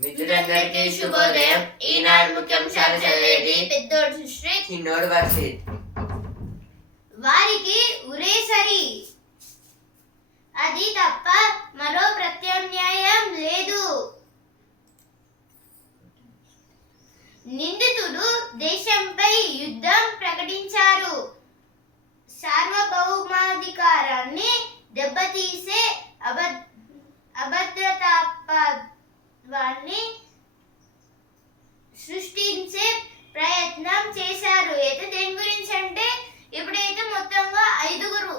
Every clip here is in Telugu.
మిత్రులందరికీ శుభోదయం. ఈనాడు ముఖ్యాంశాలు చదివేది పెద్దోడు సృష్టి చిన్నోడు వర్షిత్ వారికి ఉరే సరి అది తప్ప మరో ప్రత్యామ్నాయం లేదు. నిందితుడు దేశంపై యుద్ధం ప్రకటించారు. సార్వభౌమాధికారాన్ని దెబ్బతీసే అబ వారిని సృష్టించే ప్రయత్నం చేశారు. అయితే దేని గురించి అంటే ఇప్పుడైతే మొత్తంగా ఐదుగురు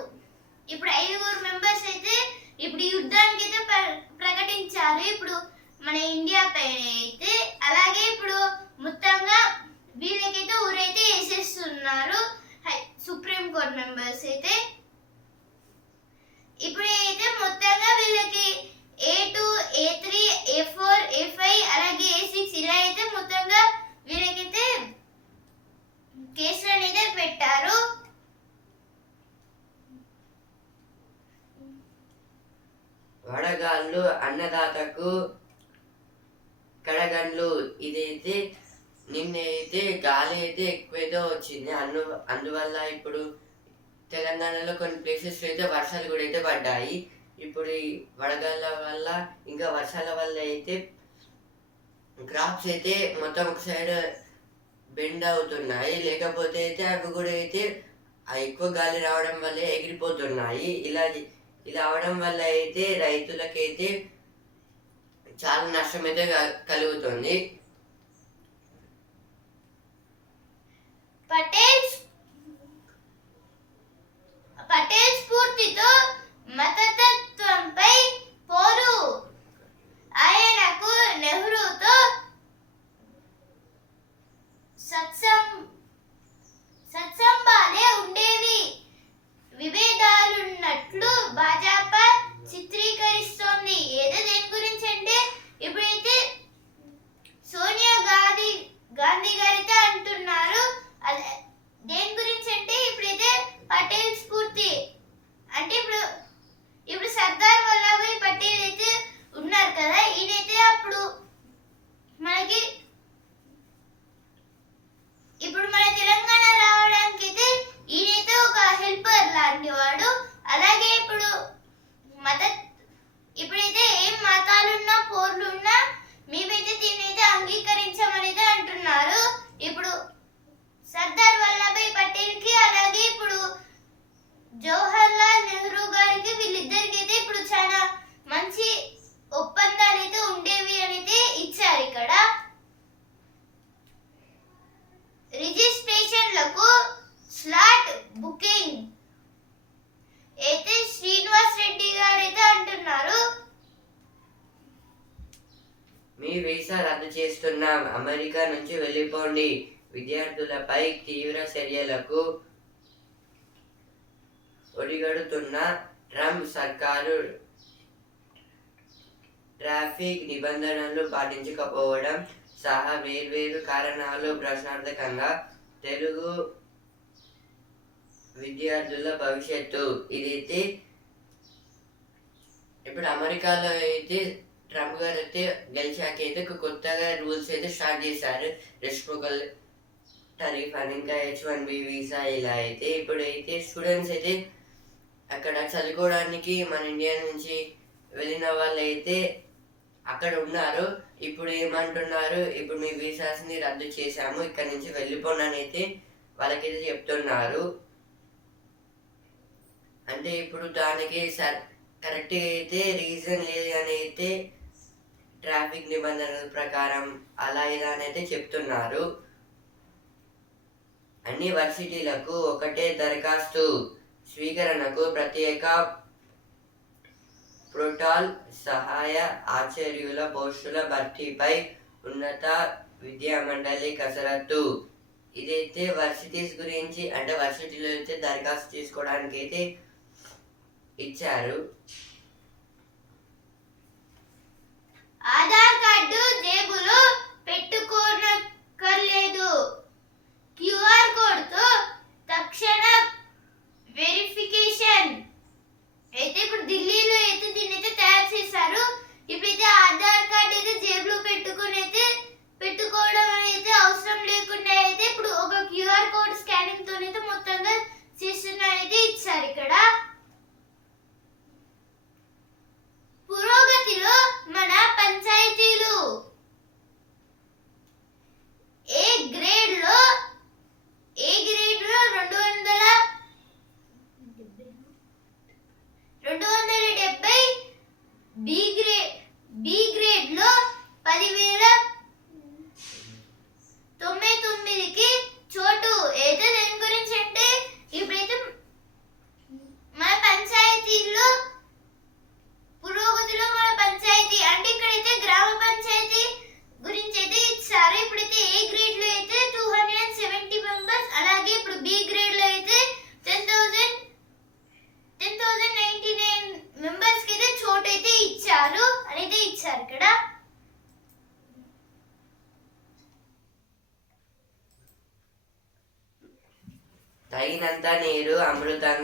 ఇప్పుడు ఐదుగురు మెంబర్స్ అయితే ఇప్పుడు ఈ యుద్ధానికి అయితే ప్ర- ప్రకటించారు ఇప్పుడు మన ఇండియా పైన అయితే అలాగే ఇప్పుడు మొత్తంగా వీళ్ళకైతే ఊరైతే వేసేస్తున్నారు హై- సుప్రీం కోర్ట్ మెంబర్స్ అయితే ఇప్పుడు అయితే మొత్తంగా వీళ్ళకి A two A three A four A five అలాగే ఏ సిక్స్ ఇలా అయితే మొత్తంగా వీళ్ళకైతే కేసులు అనేది పెట్టారు వడగాళ్ళు అన్నదాతకు కడగండ్లు ఇదైతే నిన్నైతే గాలి అయితే ఎక్కువైతే వచ్చింది. అందు అందువల్ల ఇప్పుడు తెలంగాణలో కొన్ని ప్లేసెస్ అయితే వర్షాలు కూడా అయితే పడ్డాయి. ఇప్పుడు ఈ వడగాళ్ళ వల్ల ఇంకా వర్షాల వల్ల అయితే క్రాప్స్ అయితే మొత్తం ఒక సైడ్ బెండ్ అవుతున్నాయి. లేకపోతే అయితే అవి కూడా అయితే ఎక్కువ గాలి రావడం వల్ల ఎగిరిపోతున్నాయి. ఇలా ఇలా అవడం వల్ల అయితే రైతులకైతే చాలా నష్టం అయితే క- కలుగుతుంది. పటేల్ పటేల్ స్ఫూర్తితో మతతత్వంపై పోరు ఆయనకు నెహ్రూతో సత్సం సత్సంబాలే ఉండేవి విభేదాలున్నట్లు భాజపా చిత్రీకరిస్తోంది ఏదో దేని గురించి అంటే ఇప్పుడైతే సోనియా గాంధీ గాంధీ గారైతే అంటున్నారు అదే దేని గురించి అంటే ఇప్పుడైతే పటేల్ స్ఫూర్తి అంటే ఇప్పుడు ఇప్పుడు సర్దార్ వల్లభాయ్ పటేల్ అయితే ఉన్నారు కదా ఈయనైతే అప్పుడు మనకి ఇప్పుడు మన తెలంగాణ రావడానికి అయితే ఈయనైతే ఒక హెల్పర్ లాంటి వాడు అలాగే ఇప్పుడు మత ఇప్పుడైతే ఏం మతాలున్నా పోర్లున్నా మేమైతే దీన్నైతే అంగీకరించమనైతే అంటున్నారు ఇప్పుడు సర్దార్ వల్లభాయ్ పటేల్కి అలాగే ఇప్పుడు జవహర్ లాల్ నెహ్రూ గారికి వీళ్ళిద్దరికి అయితే ఇప్పుడు చాలా మంచి ఒప్పందాలు అయితే ఉండేవి అనేది ఇచ్చారు ఇక్కడ రిజిస్ట్రేషన్లకు స్లాట్ బుకింగ్ అయితే శ్రీనివాస్ రెడ్డి గారు అయితే అంటున్నారు మీ వీసా రద్దు చేస్తున్నాం. అమెరికా నుంచి వెళ్ళిపోండి. విద్యార్థులపై తీవ్ర చర్యలకు ఒడిగడుతున్న ట్రంప్ సర్కారు ట్రాఫిక్ నిబంధనలు పాటించకపోవడం సహా వేర్వేరు కారణాలు ప్రశ్నార్థకంగా తెలుగు విద్యార్థుల భవిష్యత్తు. ఇదైతే ఇప్పుడు అమెరికాలో అయితే ట్రంప్ గారు అయితే గెలిచాక అయితే ఒక కొత్తగా రూల్స్ అయితే స్టార్ట్ చేశారు. రెసిప్రోకల్ టరీఫ్ అని ఇంకా హెచ్ వన్ బి వీసా ఇలా అయితే ఇప్పుడు అయితే స్టూడెంట్స్ అయితే అక్కడ చదువుకోవడానికి మన ఇండియా నుంచి వెళ్ళిన వాళ్ళు అయితే అక్కడ ఉన్నారు. ఇప్పుడు ఏమంటున్నారు? ఇప్పుడు మీ వీసాస్ని రద్దు చేశాము ఇక్కడ నుంచి వెళ్ళిపోనైతే అని అయితే వాళ్ళకైతే చెప్తున్నారు. అంటే ఇప్పుడు దానికి సర్ కరెక్ట్గా అయితే రీజన్ లేదు అని అయితే ట్రాఫిక్ నిబంధనల ప్రకారం అలా ఇలా అయితే చెప్తున్నారు. అన్ని వర్సిటీలకు ఒకటే దరఖాస్తు స్వీకరణకు ప్రత్యేక ప్రోటాల్ సహాయ ఆచార్యుల పోస్టుల భర్తీపై ఉన్నత విద్యా మండలి కసరత్తు. ఇదైతే వర్సిటీస్ గురించి అంటే వర్సిటీలో అయితే దరఖాస్తు చేసుకోవడానికి అయితే ఇచ్చారు. ఆధార్ కార్డు జేబులో పెట్టుకోనక్కర్లేదు. క్యూఆర్ కోడ్తో తక్షణ వెరిఫికేషన్. అయితే ఇప్పుడు ఢిల్లీలో అయితే దీన్ని అయితే తయారు చేశారు. ఇప్పుడైతే ఆధార్ కార్డు అయితే జేబులో పెట్టుకుని అయితే పెట్టుకోవడం అయితే అవసరం లేకుండా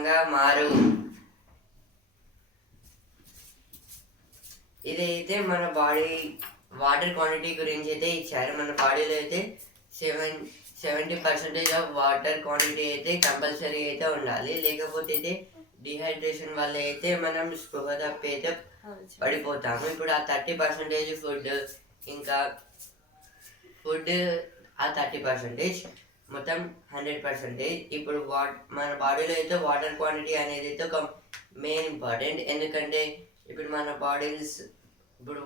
అమృతంగా మారు. ఇదైతే మన బాడీ వాటర్ క్వాంటిటీ గురించి అయితే ఇచ్చారు. మన బాడీలో అయితే seven seventy percentage of water quantity అయితే కంపల్సరీ అయితే ఉండాలి. లేకపోతే అయితే డిహైడ్రేషన్ వల్ల అయితే మనం స్పృహ తప్పి అయితే పడిపోతాము. ఇప్పుడు ఆ థర్టీ పర్సెంటేజ్ ఫుడ్ ఇంకా ఫుడ్ ఆ థర్టీ పర్సెంటేజ్ మొత్తం హండ్రెడ్ పర్సెంటేజ్ ఇప్పుడు వాట్ మన బాడీలో అయితే వాటర్ క్వాంటిటీ అనేది అయితే ఒక మెయిన్ ఇంపార్టెంట్ ఎందుకంటే ఇప్పుడు మన బాడీస్ ఇప్పుడు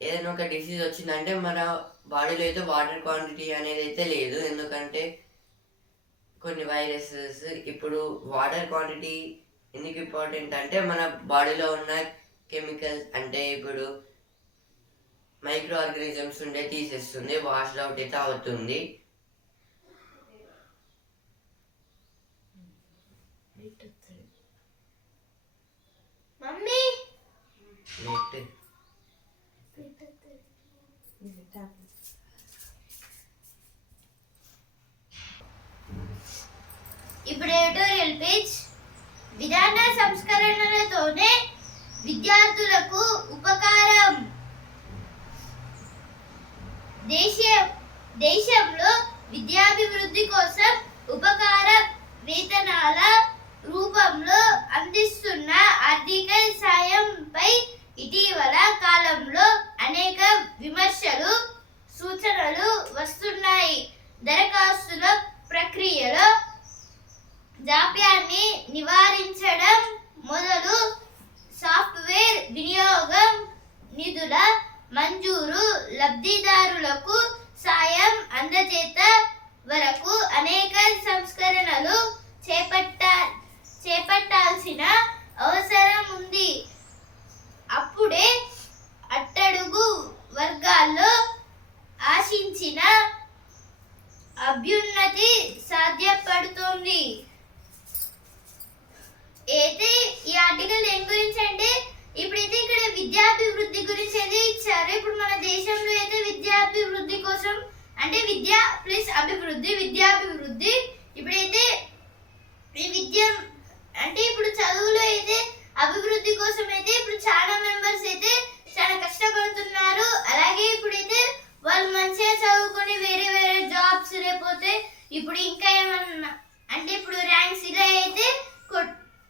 ఏదైనా ఒక డిసీజ్ వచ్చిందంటే మన బాడీలో అయితే వాటర్ క్వాంటిటీ అనేది అయితే లేదు. ఎందుకంటే కొన్ని వైరసెస్ ఇప్పుడు వాటర్ క్వాంటిటీ ఎందుకు ఇంపార్టెంట్ అంటే మన బాడీలో ఉన్న కెమికల్స్ అంటే ఇప్పుడు మైక్రో ఆర్గానిజమ్స్ ఉండే తీసేస్తుంది వాష్ అవుట్ అయితే అవుతుంది. మమ్మీ. నెట్ ఇప్పుడు ఎడిటోరియల్ పేజ్ విధాన సంస్కరణలతోనే విద్యార్థులకు ఉపకారం. దేశీయ దేశంలో విద్యాభివృద్ధి కోసం అభ్యున్నతి సాధ్యపడుతోంది. అయితే ఈ ఆర్టికల్ ఏం గురించి అంటే ఇప్పుడైతే ఇక్కడ విద్యాభివృద్ధి గురించి అయితే ఇచ్చారు. ఇప్పుడు మన దేశంలో అయితే విద్యాభివృద్ధి కోసం అంటే విద్య ప్లస్ అభివృద్ధి విద్యాభివృద్ధి ఇప్పుడైతే ఈ విద్య అంటే ఇప్పుడు చదువులో అయితే అభివృద్ధి కోసం అయితే ఇప్పుడు చాలా మెంబర్స్ అయితే చాలా కష్టపడుతున్నారు. అలాగే ఇప్పుడైతే వాళ్ళు మంచిగా చదువుకొని వేరే వేరే జాబ్స్ లేకపోతే ఇప్పుడు ఇంకా ఏమన్నా? అంటే ఇప్పుడు ర్యాంక్స్ ఇలా అయితే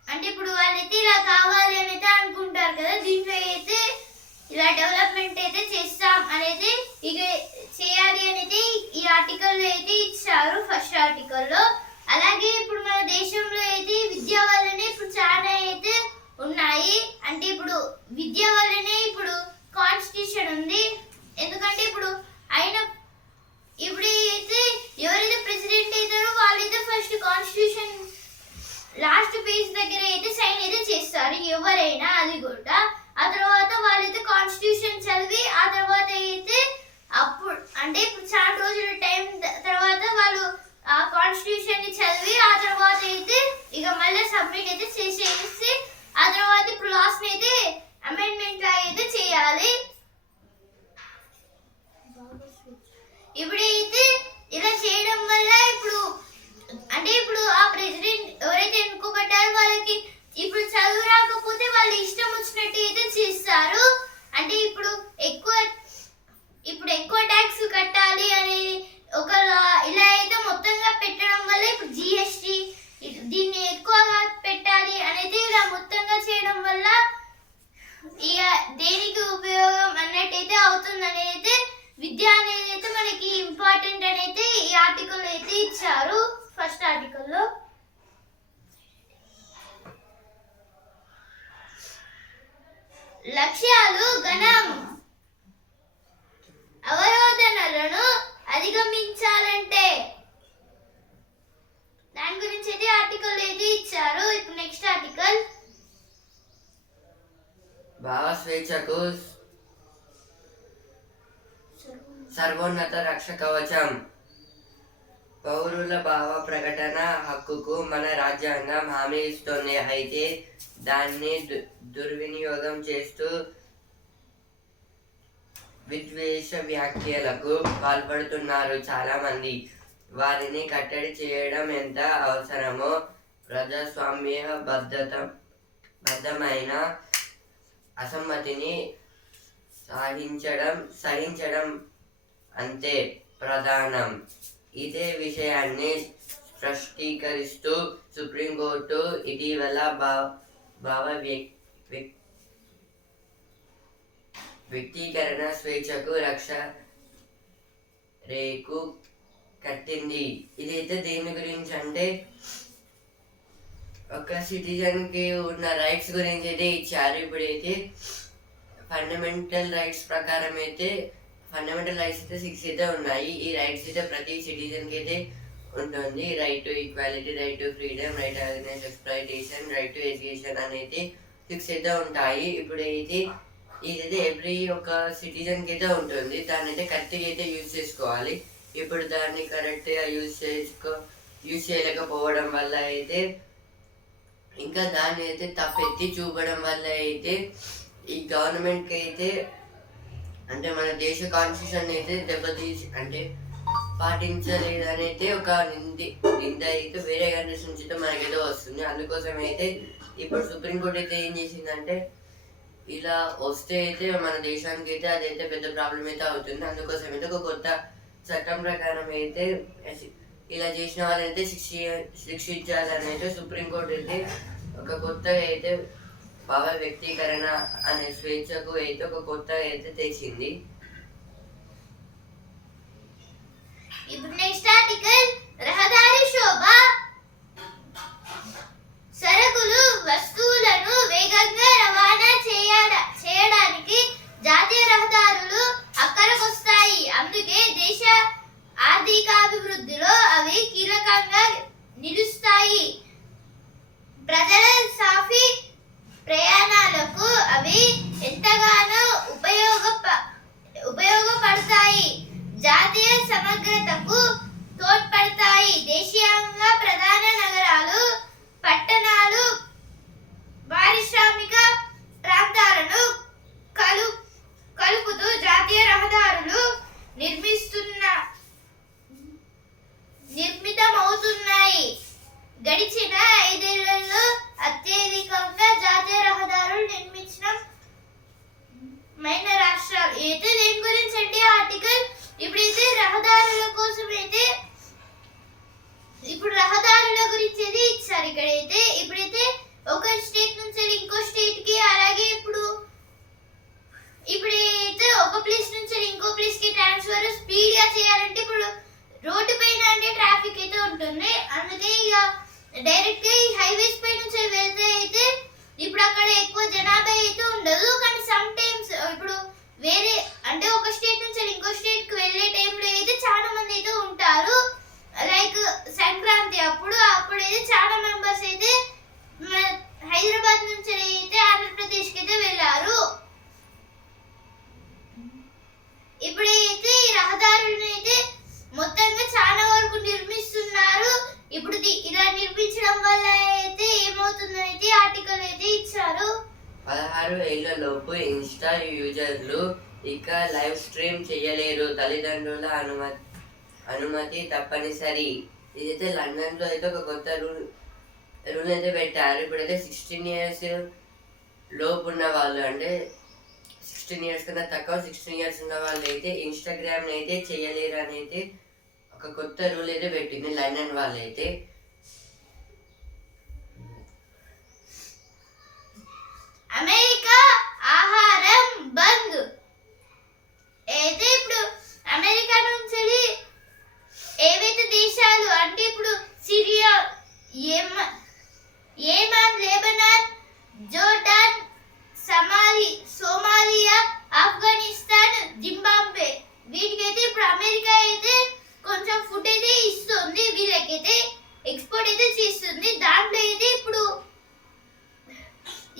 అంటే ఇప్పుడు వాళ్ళైతే ఇలా కావాలి అని అయితే అనుకుంటారు కదా. దీంట్లో అయితే ఇలా డెవలప్మెంట్ అయితే చేస్తాం అనేది ఇక చేయాలి అనేది ఈ ఆర్టికల్లో అయితే ఇచ్చారు ఫస్ట్ ఆర్టికల్లో అలాగే ఇప్పుడు మన దేశంలో అయితే విద్య వల్లనే ఇప్పుడు చాలా అయితే ఉన్నాయి. అంటే ఇప్పుడు విద్య వల్లనే ఇప్పుడు కాన్స్టిట్యూషన్ ఉంది. ఎందుకంటే ఇప్పుడు అయిన ఇప్పుడు అయితే ఎవరైతే ప్రెసిడెంట్ అవుతారో వాళ్ళైతే ఫస్ట్ కాన్స్టిట్యూషన్ లాస్ట్ పేజ్ దగ్గర అయితే సైన్ అయితే చేస్తారు. ఎవరైనా అది కూడా. ఆ తర్వాత వాళ్ళైతే కాన్స్టిట్యూషన్ చదివి ఆ తర్వాత అయితే అప్పుడు అంటే ఇప్పుడు చాలా రోజుల టైం తర్వాత వాళ్ళు ఆ కాన్స్టిట్యూషన్ని చదివి ఆ తర్వాత అయితే ఇక మళ్ళీ సబ్మిట్ అయితే చేసేసి ఆ తర్వాత ఇప్పుడు లాస్ట్ అయితే అమెండ్మెంట్ లాగా అయితే చేయాలి ఇప్పుడైతే ఇలా చేయడం వల్ల ఇప్పుడు అంటే ఇప్పుడు ఆ ప్రెసిడెంట్ ఎవరైతే ఎన్నుకోబడ్డారో వాళ్ళకి ఇప్పుడు చదువు రాకపోతే వాళ్ళు ఇష్టం వచ్చినట్టు అయితే చేస్తారు అంటే ఇప్పుడు ఎక్కువ ఇప్పుడు ఎక్కువ ట్యాక్స్ కట్టాలి అని ఒక లా- ఇలా అయితే మొత్తంగా పెట్టడం వల్ల ఇప్పుడు జిఎస్టి దీన్ని ఎక్కువగా పెట్టాలి అనేది ఇలా మొత్తంగా చేయడం వల్ల ఇక దేనికి ఉపయోగం అన్నట్టయితే అవుతుంది అనేది విద్య అనేది అయితే మనకి ఇంపార్టెంట్ అని అయితే ఈ ఆర్టికల్ అయితే ఇచ్చారు ఫస్ట్ ఆర్టికల్లో లక్ష్యాలు గణం అవరోధనలను అధిగమించాలంటే దాని గురించి అయితే ఆర్టికల్ అయితే ఇచ్చారు ఇప్పుడు నెక్స్ట్ ఆర్టికల్ భావ స్వేచ్ఛకు సర్వోన్నత రక్ష కవచం పౌరుల భావ ప్రకటన హక్కుకు మన రాజ్యాంగం హామీ ఇస్తుంది. అయితే దాన్ని దు- దుర్వినియోగం చేస్తూ విద్వేష వ్యాఖ్యలకు పాల్పడుతున్నారు చాలా మంది వారిని కట్టడి చేయడం ఎంత అవసరమో ప్రజాస్వామ్య బద్ధత బద్ధమైన అసమ్మతిని సాధించడం సహించడం అంతే ప్రధానం. ఇదే విషయాన్ని స్పష్టీకరిస్తూ సుప్రీంకోర్టు ఇటీవల భావ భావ వ్యక్తీకరణ స్వేచ్ఛకు రక్ష రేకు కట్టింది. ఇదైతే దేని గురించి అంటే ఒక సిటిజన్కి ఉన్న రైట్స్ గురించి అయితే ఇచ్చారు. ఇప్పుడైతే ఫండమెంటల్ రైట్స్ ప్రకారం అయితే ఫండమెంటల్ రైట్స్ అయితే సిక్స్ అయితే ఉన్నాయి. ఈ రైట్స్ అయితే ప్రతి సిటిజన్కి అయితే ఉంటుంది. Right to equality right to freedom right organise exploitation right to education అనేది సిక్స్ అయితే ఉంటాయి. అయితే ఇదైతే ఎవ్రీ ఒక సిటిజన్కి అయితే ఉంటుంది. దాన్ని అయితే కరెక్ట్గా అయితే యూజ్ చేసుకోవాలి. ఇప్పుడు దాన్ని కరెక్ట్గా యూజ్ చేసుకో యూజ్ చేయలేకపోవడం వల్ల అయితే ఇంకా దాన్ని అయితే తప్పెత్తి చూపడం వల్ల అయితే ఈ గవర్నమెంట్కి అయితే అంటే మన దేశ కాన్స్టిట్యూషన్ అయితే దెబ్బతీసి అంటే పాటించలేదని అయితే ఒక నింది. నింద అయితే వేరే కంట్రీస్ నుంచి అయితే మనకైతే వస్తుంది. అందుకోసం అయితే ఇప్పుడు సుప్రీంకోర్టు అయితే ఏం చేసిందంటే ఇలా వస్తే అయితే మన దేశానికి అయితే అదైతే పెద్ద ప్రాబ్లం అయితే అవుతుంది. అందుకోసం అయితే ఒక కొత్త చట్టం ప్రకారం అయితే ఇలా చేసిన వాళ్ళైతే శిక్ష శిక్షించాలని అయితే సుప్రీంకోర్టు అయితే ఒక కొత్త అయితే భావ వ్యక్తీకరణ అనే స్వేచ్ఛకు అయితే ఒక కొత్త అయితే తెచ్చింది. ఇప్పుడు నెక్స్ట్ ఆర్టికల్ రహదారి శోభ. సరుకులు వస్తువులను వేగంగా రవాణా చేయడ చేయడానికి జాతీయ రహదారులు అక్కరకొస్తాయి అందుకే దేశ ఆర్థికాభివృద్ధిలో అవి కీలకంగా నిలుస్తాయి. ప్రజల సాఫీ ప్రయాణాలకు అవి ఎంతగానో ఉపయోగప ఉపయోగపడతాయి. జాతీయ సమగ్రతకు తోడ్పడతాయి. దేశీయ ప్రధాన నగరాలు పట్టణాలు పారిశ్రామిక ప్రాంతాలను కలు కలుపుతూ జాతీయ రహదారులు నిర్మిస్తున్న నిర్మితమవుతున్నాయి గడిచిన ఐదేళ్ళలో అత్యధికంగా జాతీయ రహదారులు నిర్మించిన మైన రాష్ట్రాలు అయితే దేని గురించి అంటే ఆర్టికల్ ఇప్పుడైతే రహదారుల కోసం అయితే ఇప్పుడు రహదారుల గురించి అయితే ఇచ్చారు ఇక్కడైతే ఇప్పుడైతే ఒక స్టేట్ నుంచి ఇంకో స్టేట్కి అలాగే ఇప్పుడు ఇప్పుడైతే ఒక ప్లేస్ నుంచి ఇంకో ప్లేస్కి ట్రాన్స్ఫర్ స్పీడ్గా చేయాలంటే ఇప్పుడు రోడ్డు పైన అంటే ట్రాఫిక్ అయితే ఉంటుంది అందుకే ఇక డైరెక్ట్గా ఈ హైవేస్ పై నుంచి వెళ్తే అయితే ఇప్పుడు అక్కడ ఎక్కువ జనాభా అయితే ఉండదు కానీ సమ్ టైమ్స్ ఇప్పుడు వేరే అంటే ఒక స్టేట్ నుంచి ఇంకో స్టేట్కి వెళ్ళే టైంలో అయితే చాలా మంది అయితే ఉంటారు లైక్ సంక్రాంతి అప్పుడు అప్పుడు అయితే చాలా మెంబర్స్ అయితే మన హైదరాబాద్ నుంచి అయితే ఆంధ్రప్రదేశ్కి అయితే వెళ్ళారు ఇప్పుడైతే ఈ రహదారులను అయితే మొత్తంగా చాలా వరకు నిర్మిస్తున్నారు ఇప్పుడు ది- ఇలా నిర్మించడం వల్ల అయితే ఏమవుతుందైతే ఆర్టికల్ అయితే ఇచ్చారు పదహారు ఏళ్ళలోపు ఇన్స్టా యూజర్లు ఇక లైవ్ స్ట్రీమ్ చేయలేరు. తల్లిదండ్రుల అనుమతి అనుమతి తప్పనిసరి. ఇదైతే లండన్లో అయితే ఒక కొత్త రూల్ రూల్ అయితే పెట్టారు. ఇప్పుడైతే సిక్స్టీన్ ఇయర్స్ లోపు ఉన్న వాళ్ళు అంటే సిక్స్టీన్ ఇయర్స్ కన్నా తక్కువ సిక్స్టీన్ ఇయర్స్ ఉన్న వాళ్ళు అయితే ఇన్స్టాగ్రామ్ అయితే చేయలేరు అని అయితే ఒక కొత్త రూల్ అయితే పెట్టింది లండన్ వాళ్ళు అయితే అమెరికా ఆహారం బంద్ అయితే ఇప్పుడు అమెరికా నుంచి ఏవైతే దేశాలు అంటే ఇప్పుడు సిరియా ఏమ ఏమాన్ లెబనాన్ జోర్డాన్ సమాలి సోమాలియా ఆఫ్ఘనిస్తాన్ జింబాబ్వే వీటికైతే ఇప్పుడు అమెరికా అయితే కొంచెం ఫుడ్ అయితే ఇస్తుంది వీళ్ళకైతే ఎక్స్పోర్ట్ అయితే చేస్తుంది దాంట్లో అయితే ఇప్పుడు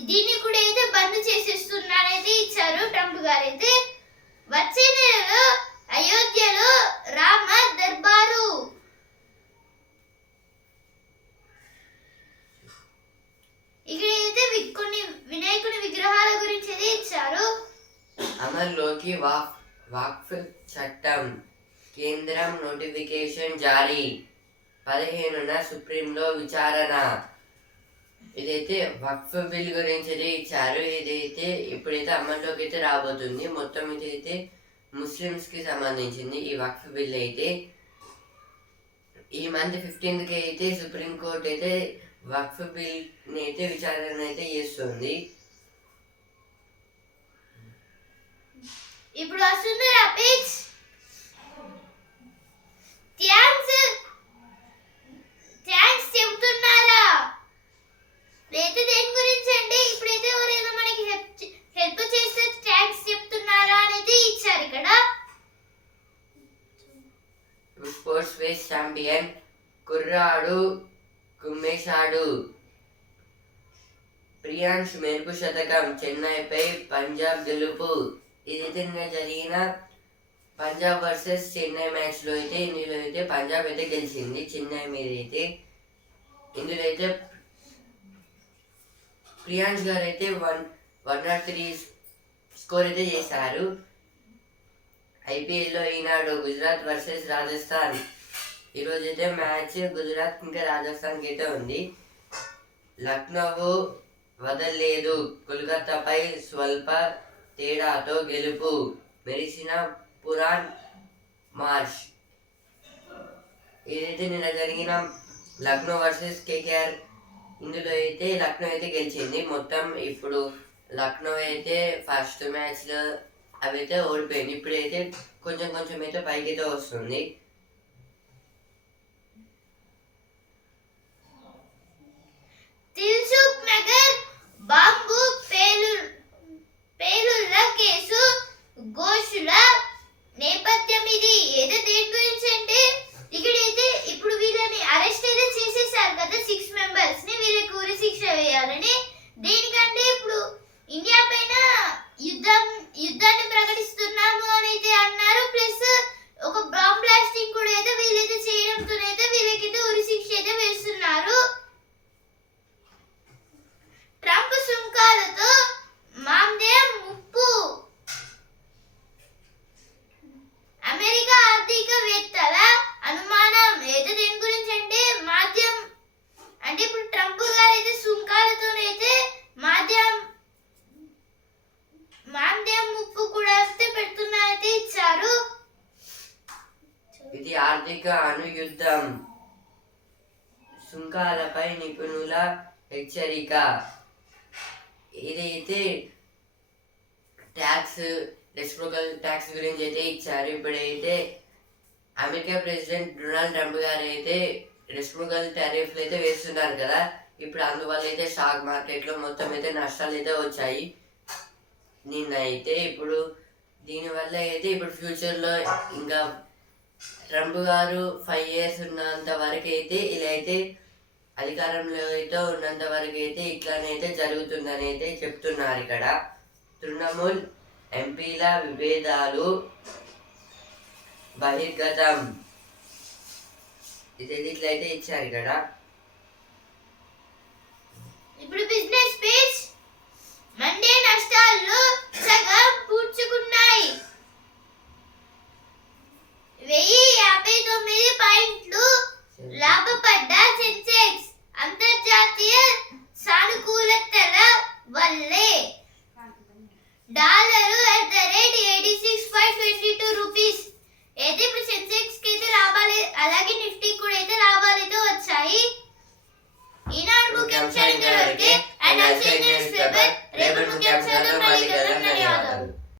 దీన్ని కూడా అయితే బంద్ చేసేస్తున్నారైతే ఇచ్చారు ట్రంప్ గారు అయితే వచ్చే నెలలో అయోధ్యలో రామ దర్బారు ఇక్కడైతే వి- కొన్ని వినాయకుడి విగ్రహాల గురించి అయితే ఇచ్చారు అమల్లోకి వాక్ వాక్ఫ్ చట్టం కేంద్రం నోటిఫికేషన్ జారీ. పదిహేనున సుప్రీంలో విచారణ. ఇదైతే వక్ఫ్ బిల్ గురించి అయితే ఇచ్చారు ఇదైతే ఇప్పుడైతే అమల్లోకి అయితే రాబోతుంది మొత్తం ఇదైతే ముస్లిమ్స్కి సంబంధించింది ఈ వక్ఫ్ బిల్ అయితే. ఈ మంత్ ఫిఫ్టీన్త్కి అయితే సుప్రీం కోర్ట్ అయితే వక్ఫ్ బిల్ని అయితే విచారణ అయితే చేస్తుంది. ఇప్పుడు వస్తుంది పిచ్ థ్యాంక్స్ థ్యాంక్స్ చెప్తున్నారా? అయితే దేని గురించి అండి? ఇప్పుడైతే ఎవరైనా మనకి హెల్ప్ హెల్ప్ చేస్తే థ్యాంక్స్ చెప్తున్నారా అనేది ఇచ్చారు ఇక్కడ. స్పోర్ట్స్ వేస్ ఛాంపియన్ కుర్రాడు కుమ్మేశాడు. ప్రియాంష్ మెరుపు శతకం చెన్నైపై పంజాబ్ గెలుపు. ఇదైతే నిన్న జరిగిన పంజాబ్ వర్సెస్ చెన్నై మ్యాచ్లో అయితే ఇందులో అయితే పంజాబ్ అయితే గెలిచింది. చెన్నై మీద అయితే ఇందులో అయితే ప్రియాంష్ గారు అయితే one one not three score అయితే చేశారు. ఐపీఎల్లో ఈనాడు గుజరాత్ వర్సెస్ రాజస్థాన్. ఈరోజు అయితే మ్యాచ్ గుజరాత్ ఇంకా రాజస్థాన్కి అయితే ఉంది. లక్నో వదలలేదు. కోల్కతాపై స్వల్ప తేడాతో గెలుపు మెరిసిన పురాన్ మార్ష్. ఏదైతే నిన్న జరిగిన లక్నో వర్సెస్ కేకేఆర్ ఇందులో అయితే లక్నో అయితే గెలిచింది. మొత్తం ఇప్పుడు లక్నో అయితే ఫస్ట్ మ్యాచ్లో అవి అయితే ఓడిపోయింది. ఇప్పుడైతే కొంచెం కొంచెం అయితే పైకి అయితే వస్తుంది. తెలుసు నగర్ బాంబు పేలు పేలుళ్ళ కేసు ఘోషుల నేపథ్యం ఇది. ఏదో దేని గురించి అంటే ఇక్కడైతే ఇప్పుడు వీళ్ళని అరెస్ట్ అయితే చేసేసారు కదా సిక్స్ మెంబర్స్ని వీళ్ళకి ఊరి శిక్ష వేయాలని. దేనికంటే ఇప్పుడు ఇండియా పైన యుద్ధం యుద్ధాన్ని ప్రకటిస్తున్నాము అని అయితే అన్నారు. ప్లస్ ఒక బాంబ్ బ్లాస్టింగ్ కూడా అయితే వీళ్ళైతే చేయడంతో అయితే వీళ్ళకైతే ఉరి శిక్ష అయితే వేస్తున్నారు ట్రంప్ సుంకాలతో మాందే ముప్పు అమెరికా ఆర్థికవేత్తల అనుమానం ఏదో దేని గురించి అంటే మాధ్యం అంటే ఇప్పుడు ట్రంప్ గారు అయితే సుంకాలతోనైతే మాధ్యం మాంద్యం ముప్పు కూడా అయితే పెడుతున్నారైతే ఇచ్చారు ఇది ఆర్థిక అనుయుద్ధం సుంకాలపై నిపుణుల హెచ్చరిక ఇదైతే ట్యాక్స్ రెసిప్రోకల్ ట్యాక్స్ గురించి అయితే ఇచ్చారు. ఇప్పుడైతే అమెరికా ప్రెసిడెంట్ డొనాల్డ్ ట్రంప్ గారు అయితే రెసిప్రోకల్ టారిఫ్లు అయితే వేస్తున్నారు కదా. ఇప్పుడు అందువల్ల అయితే స్టాక్ మార్కెట్లో మొత్తం అయితే నష్టాలు అయితే వచ్చాయి. నిన్నైతే ఇప్పుడు దీనివల్ల అయితే ఇప్పుడు ఫ్యూచర్లో ఇంకా ట్రంప్ గారు ఫైవ్ ఇయర్స్ ఉన్నంత వరకు అయితే ఇలా అయితే అధికారంలో అయితే ఉన్నంత వరకు అయితే ఇట్లానే అయితే జరుగుతుందని అయితే చెప్తున్నారు ఇక్కడ. తృణమూల్ ఎంపీల విభేదాలు బహిర్గతం. ఇది ఇట్లయితే ఇచ్చారు ఇక్కడ? ఇప్పుడు బిజినెస్ స్పీచ్ మండే నష్టాల్లో సగం పూడ్చుకున్నాయి. వెయ్యి యాభై తొమ్మిది పాయింట్లు లాభపడ్డ సెన్సెక్స్ అంతర్జాతీయ సానుకూలతల వల్లే. Dollar at the rate eighty six point twenty two rupees. అయితే ఇప్పుడు సెన్సెక్స్కి అయితే లాభాలు అలాగే నిఫ్టీ కూడా అయితే లాభాలు అయితే వచ్చాయి ఈనాడు ముఖ్యాంశాలు ఇంతవరకే అండ్ అసలు న్యూస్ పేపర్ రేపు ముఖ్యాంశాలు మళ్ళీ ధన్యవాదాలు.